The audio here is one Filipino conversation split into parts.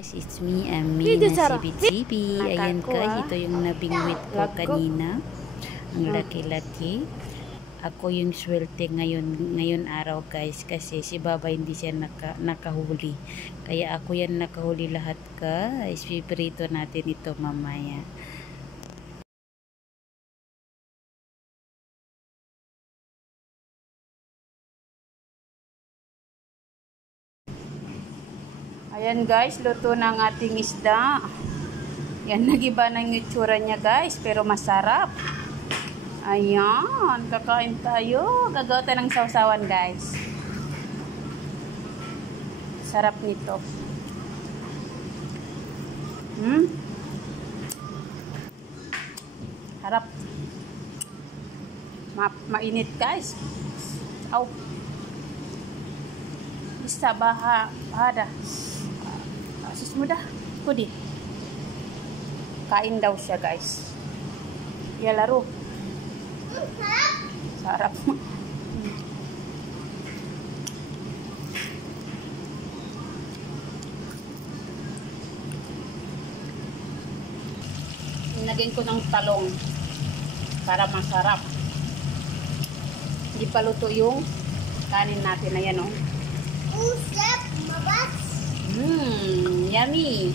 Guys, it's me, Ami na CBTV. Ayan guys, ito yung nabingwit ko kanina. Ang laki-laki. Ako yung swerte ngayon araw guys. Kasi si Baba hindi siya nakahuli. Kaya ako yan nakahuli lahat guys. Piprito natin ito mamaya. Ayan guys, luto na ang ating isda. Yan, nagiba na yung itsura niya guys, pero masarap. Ayan, kakain tayo. Gagawa tayo ng sausawan guys. Sarap nito. Harap. Mainit guys. Aw. Bisa bahada. Asus mudah. Kudi. Kain daw siya guys. Ya laro. Sarap. Nilagyan ko ng talong para masarap. Hindi pa luto yung kanin natin. Ayan o. Usap, mabas. Yummy.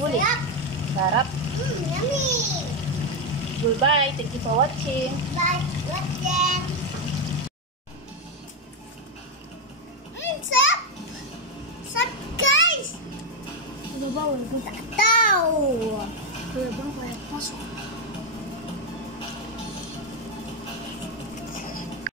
Sarap. Sarap. Yummy. Goodbye. Thank you for watching. Bye. Watching. Sarap. Sarap guys. Ano ba? Wala kong tataw. Wala bang kaya pasok?